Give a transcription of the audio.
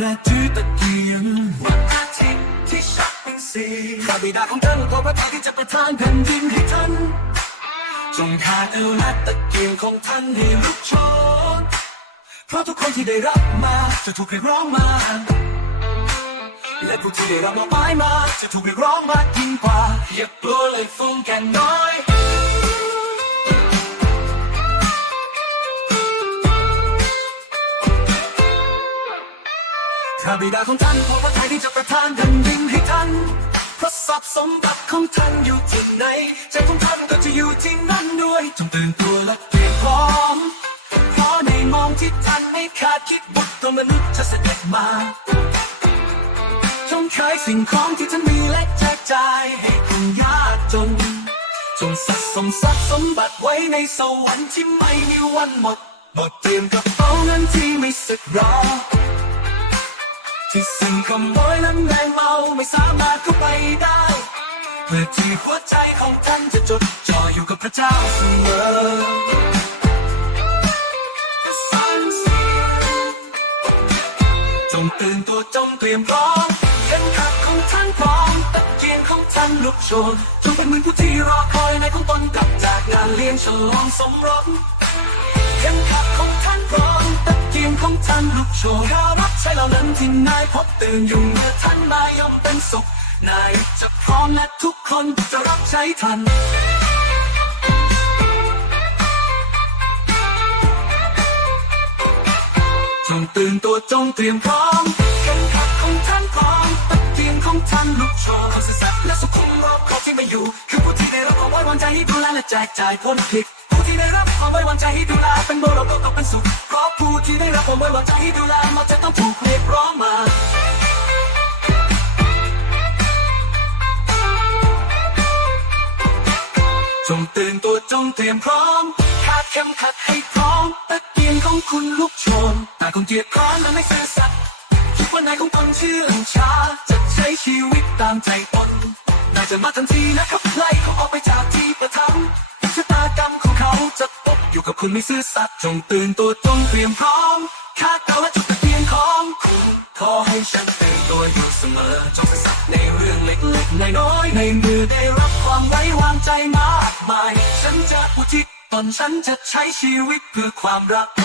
และถือตะเกียงวันอาทิตย์ที่ชักเป็นสีพระบิดาของท่านตัวพระเจ้าที่จะประทานแผ่นดินให้ท่าน จงทานเอาและตะเกียงของท่านให้ลุกโชนเพราะทุกคนที่ได้รับมาจะถูกเรียกร้องมา และผู้ที่ได้รับมอบหมายมา จะถูกเรียกร้องมากยิ่งกว่าอย่ากลัวเลยฟุ้งแกันน้อย ข้าบิดาของท่านพระทัยที่จะประทานแผ่นดินให้ท่านเพราะทรัพย์สมบัติของท่านอยู่ที่ไหนใจของท่านก็จะอยู่ที่นั่นด้วยจงตื่นตัวและเตรียมพร้อมเพราะในมองที่ท่านไม่คาดคิดบุตรตัวมนุษย์จะเสด็จมาจงขายสิ่งของที่ท่านมีและแจกจ่ายให้คนยากจนจงสะสมทรัพย์สมบัติไว้ในสวรรค์ที่ไม่มีวันหมดหมดเตรียมกระเป๋าเงินที่ไม่สึกหรอ ที่สิ่งขโมยและแมงเมาไม่สามารถเข้าไปได้ เพื่อที่หัวใจของท่านจะจดจ่ออยู่กับพระเจ้าเสมอจงตื่นตัวจงเตรียมพร้อมเข็มขัดของท่านพร้อมตะเกียงของท่านลุกโชนจงเป็นเหมือนผู้ที่รอคอยในของตนกลับจากงานเลี้ยงฉลองสมรสเข็มขัด ท่านลุกโชว์ข้ารับใช้เหล่านั้นที่นายพบตื่นอยู่เมื่อท่านมาย่อมเป็นสุข นายจะพร้อมและทุกคนจะรับใช้ท่านจงตื่นตัวจงเตรียมพร้อมเข็มขัดของท่านพร้อมตะเกียงของท่านลุกโชว์ความซื่อสัตย์และสุขุมรอบคอบที่ไม่อยู่ คือผู้ที่ได้รับความไว้วางใจให้ดูแลและแจกจ่ายพ้นผิด นสุขเพราะผู้ที่ได้รับความไว้วางใจให้ดูแลมักจะต้องถูกเรียกร้องมาจงตื่นตัวจงเตรียมพร้อมคาดเข็มขัดให้พร้อมตะเกียงของคุณลุกโชนแต่คงเกียดร้อนและไม่ซื่อสัตย์คิดว่านายคงทนเชื่องช้า จะใช้ชีวิตตามใจตนนายจะมาทันทีนะครับไล่เขาออกไปจากที่ประทับ คุณไม่ซื่อสัตย์จงตื่นตัวจงเตรียมพร้อมคาดเดาและจุดตะเกียงของคุณขอให้ฉันตื่นตัวอยู่เสมอจงซื่อสัตย์ในเรื่องเล็กๆน้อยๆในมือได้รับความไว้วางใจมากมาย ฉันจะอุทิศตนฉันจะใช้ชีวิตเพื่อความรัก